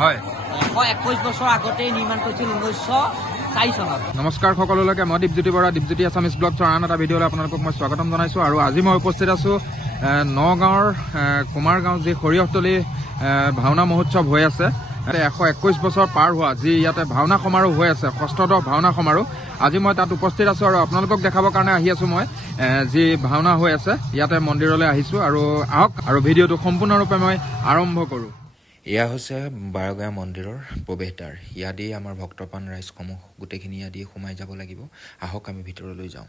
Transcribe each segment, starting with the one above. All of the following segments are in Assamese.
হয় 121 বছৰ আগতে নিৰ্মাণ কৰিছিল 1904 চনত। নমস্কাৰ সকলোলৈকে, মই দীপজ্যোতি বৰা, দীপজ্যোতি আছামিজ ব্লগ আন এটা ভিডিঅ'লৈ আপোনালোকক মই স্বাগতম জনাইছোঁ। আৰু আজি মই উপস্থিত আছোঁ নগাঁৱৰ কুমাৰগাঁও, যি সৰিয়হতলী ভাওনা মহোৎসৱ হৈ আছে। 121 বছৰ পাৰ হোৱা যি ইয়াতে ভাওনা সমাৰোহ হৈ আছে, ষষ্ঠদশ ভাওনা সমাৰোহ। আজি মই তাত উপস্থিত আছোঁ আৰু আপোনালোকক দেখাবৰ কাৰণে আহি আছোঁ। মই যি ভাওনা হৈ আছে ইয়াতে মন্দিৰলৈ আহিছোঁ, আৰু আহক আৰু ভিডিঅ'টো সম্পূৰ্ণৰূপে মই আৰম্ভ কৰোঁ। এয়া হৈছে বাৰগাঁও মন্দিৰৰ প্ৰৱেশদ্বাৰ। ইয়াদি আমাৰ ভক্তপ্ৰাণ ৰাইজসমূহ গোটেইখিনি ইয়াদি সোমাই যাব লাগিব। আহক আমি ভিতৰলৈ যাওঁ।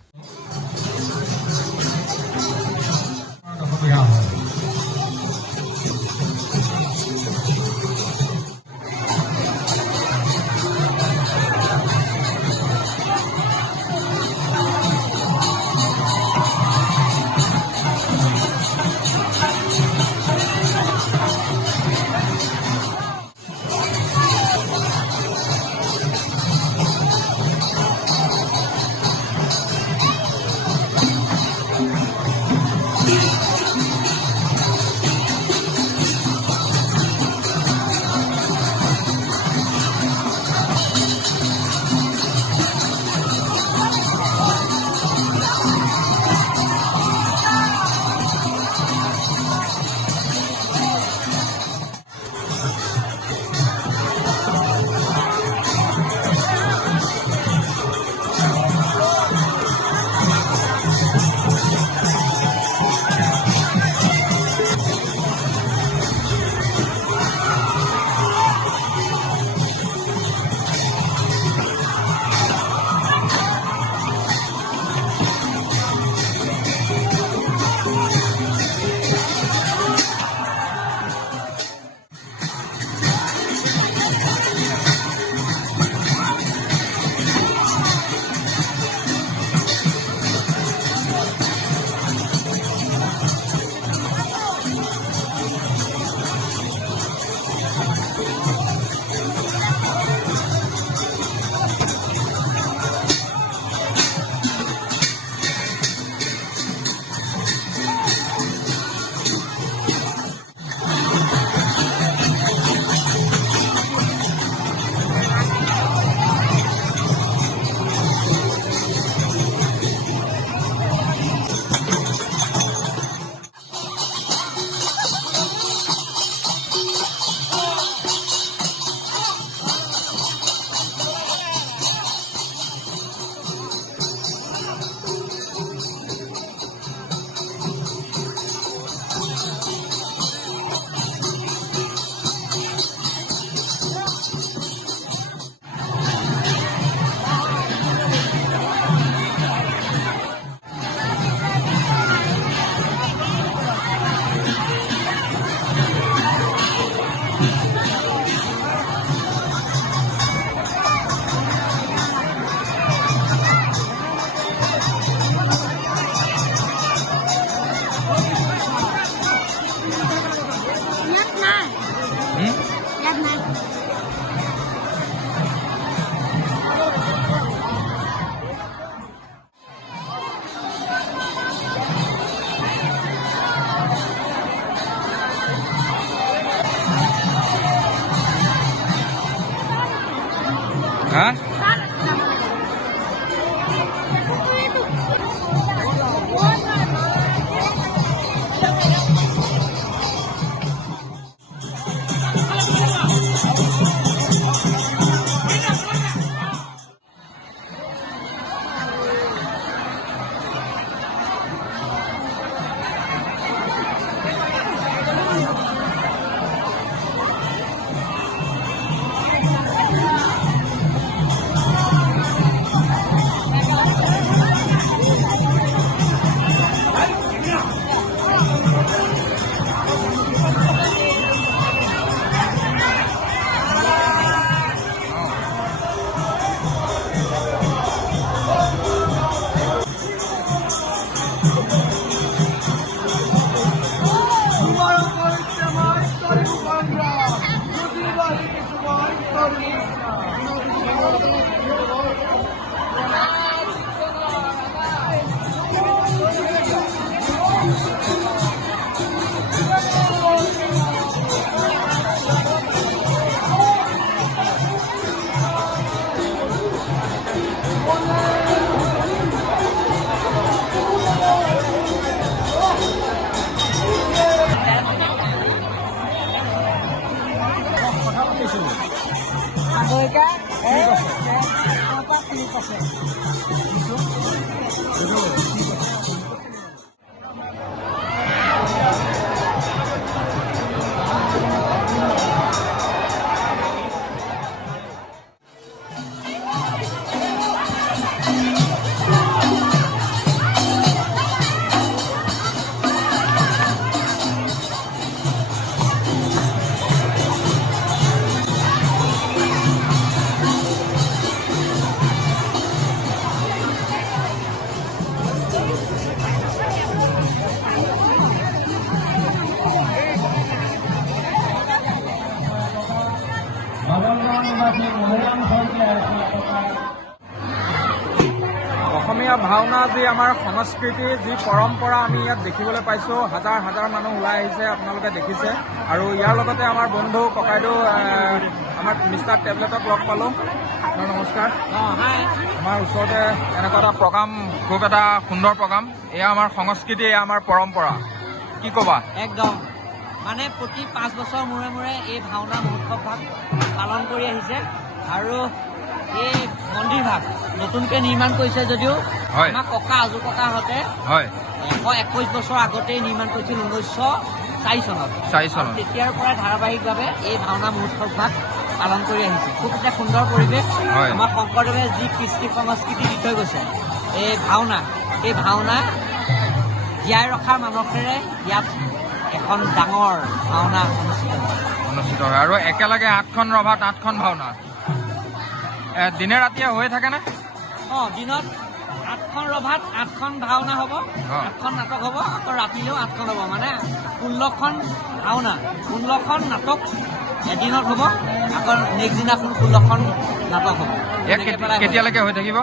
অসমীয়া ভাওনা যি আমাৰ সংস্কৃতি যি পৰম্পৰা আমি ইয়াত দেখিবলৈ পাইছোঁ হাজাৰ হাজাৰ মানুহ ওলাই আহিছে আপোনালোকে দেখিছে আৰু ইয়াৰ লগতে আমাৰ বন্ধু ককাইদেউ আমাৰ মিষ্টাৰ টেবলেটক লগ পালোঁ নমস্কাৰ আমাৰ ওচৰতে এনেকুৱা এটা প্ৰগ্ৰাম খুব এটা সুন্দৰ প্ৰগ্ৰাম এয়া আমাৰ সংস্কৃতি এয়া আমাৰ পৰম্পৰা কি ক'বা একদম মানে প্ৰতি 5 বছৰ মূৰে মূৰে এই ভাওনা মহোৎসৱ ভাগ পালন কৰি আহিছে আৰু এই মন্দিৰ ভাগ নতুনকৈ নিৰ্মাণ কৰিছে যদিও আমাৰ ককা আজু ককাহঁতে 121 বছৰ আগতেই নিৰ্মাণ কৰিছিল 1904 চনত তেতিয়াৰ পৰাই ধাৰাবাহিকভাৱে এই ভাওনা মহোৎসৱ ভাগ পালন কৰি আহিছে খুব এটা সুন্দৰ পৰিৱেশ আমাৰ শংকৰদেৱে যি কৃষ্টি সংস্কৃতি দি থৈ গৈছে এই ভাওনা জীয়াই ৰখাৰ মানসেৰে ইয়াত এখন ডাঙৰ ভাওনা অনুষ্ঠিত হয় আৰু একেলগে 8খন ৰভাত 8খন ভাওনা দিনে ৰাতিয়ে হৈ থাকেনে দিনত 8খন ৰভাত 8খন ভাওনা হ'ব 8খন নাটক হ'ব আকৌ ৰাতিলেও 8খন হ'ব মানে 16খন ভাওনা 16খন নাটক এদিনত হ'ব আকৌ নেক্সট দিনাখন 16খন নাটক হ'ব কেতিয়ালৈকে হৈ থাকিব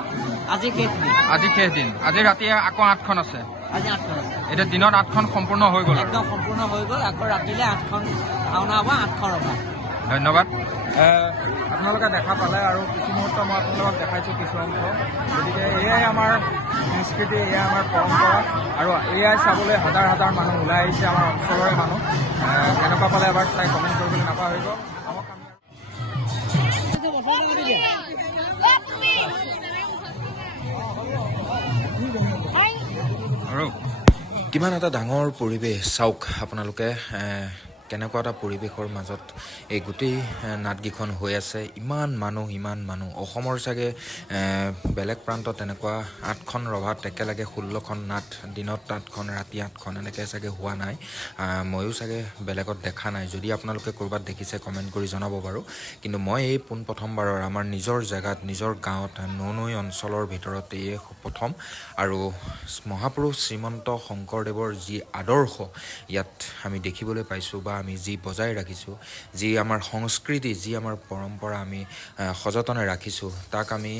আজি শেষ দিন আজি ৰাতিয়ে আকৌ 8খন আছে আজি 8খন আছে এতিয়া দিনত 8খন সম্পূৰ্ণ হৈ গ'ল একদম সম্পূৰ্ণ হৈ গ'ল আকৌ ৰাতিলে 8খন ভাওনা হ'ব 8খন ৰভা ধন্যবাদ আপোনালোকে দেখা পালে আৰু কিছু মুহূৰ্ত মই আপোনালোকক দেখাইছোঁ কিছু অংশ গতিকে এয়াই আমাৰ সংস্কৃতি এয়াই আমাৰ পৰম্পৰা আৰু এয়াই চাবলৈ হাজাৰ হাজাৰ মানুহ ওলাই আহিছে আমাৰ অঞ্চলৰে মানুহ কেনেকুৱা পালে এবাৰ চাই কমেণ্ট কৰিবলৈ নাপাহৰিব আৰু কিমান এটা ডাঙৰ পৰিৱেশ চাওক আপোনালোকে কেনেকুৱা এটা পৰিৱেশৰ মাজত এই গোটেই নাটকেইখন হৈ আছে ইমান মানুহ অসমৰ চাগে বেলেগ প্ৰান্তত তেনেকুৱা 8খন ৰভাত একেলগে 16খন নাট দিনত 8খন ৰাতি 8খন এনেকৈ চাগে হোৱা নাই ময়ো চাগে বেলেগত দেখা নাই যদি আপোনালোকে ক'ৰবাত দেখিছে কমেণ্ট কৰি জনাব বাৰু কিন্তু মই এই পোনপ্ৰথমবাৰৰ আমাৰ নিজৰ জেগাত নিজৰ গাঁৱত ননৈ অঞ্চলৰ ভিতৰত এই প্ৰথম আৰু মহাপুৰুষ শ্ৰীমন্ত শংকৰদেৱৰ যি আদৰ্শ ইয়াত আমি দেখিবলৈ পাইছোঁ বা আমি যি বজাই ৰাখিছোঁ যি আমাৰ সংস্কৃতি যি আমাৰ পৰম্পৰা আমি সযতনে ৰাখিছোঁ তাক আমি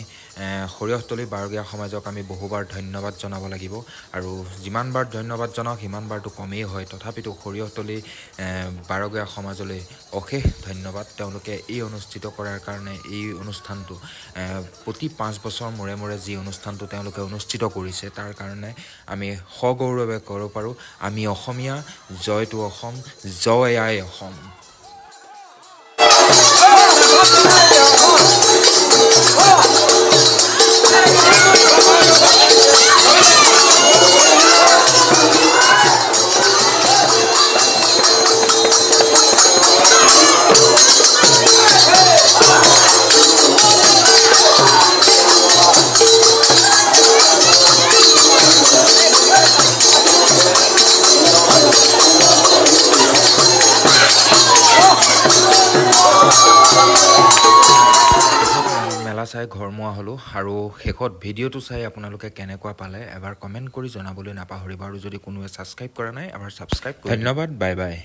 সৰিয়হতলী বাৰগীয়া সমাজক আমি বহুবাৰ ধন্যবাদ জনাব লাগিব আৰু যিমানবাৰ ধন্যবাদ জনাওক সিমানবাৰটো কমেই হয় তথাপিতো সৰিয়হতলী বাৰগীয়া সমাজলৈ অশেষ ধন্যবাদ তেওঁলোকে এই অনুষ্ঠিত কৰাৰ কাৰণে এই অনুষ্ঠানটো প্ৰতি 5 বছৰ মূৰে মূৰে যি অনুষ্ঠানটো তেওঁলোকে অনুষ্ঠিত কৰিছে তাৰ কাৰণে আমি সগৌৰৱে ক'ব পাৰোঁ আমি অসমীয়া জয়টো অসম জয় আই অসম চাই ঘৰমুৱা হ'লোঁ আৰু শেষত ভিডিঅ'টো চাই আপোনালোকে কেনেকুৱা পালে এবাৰ কমেণ্ট কৰি জনাবলৈ নাপাহৰিব আৰু যদি কোনোৱে ছাবস্ক্ৰাইব কৰা নাই এবাৰ ছাবস্ক্ৰাইব কৰিব ধন্যবাদ বাই বাই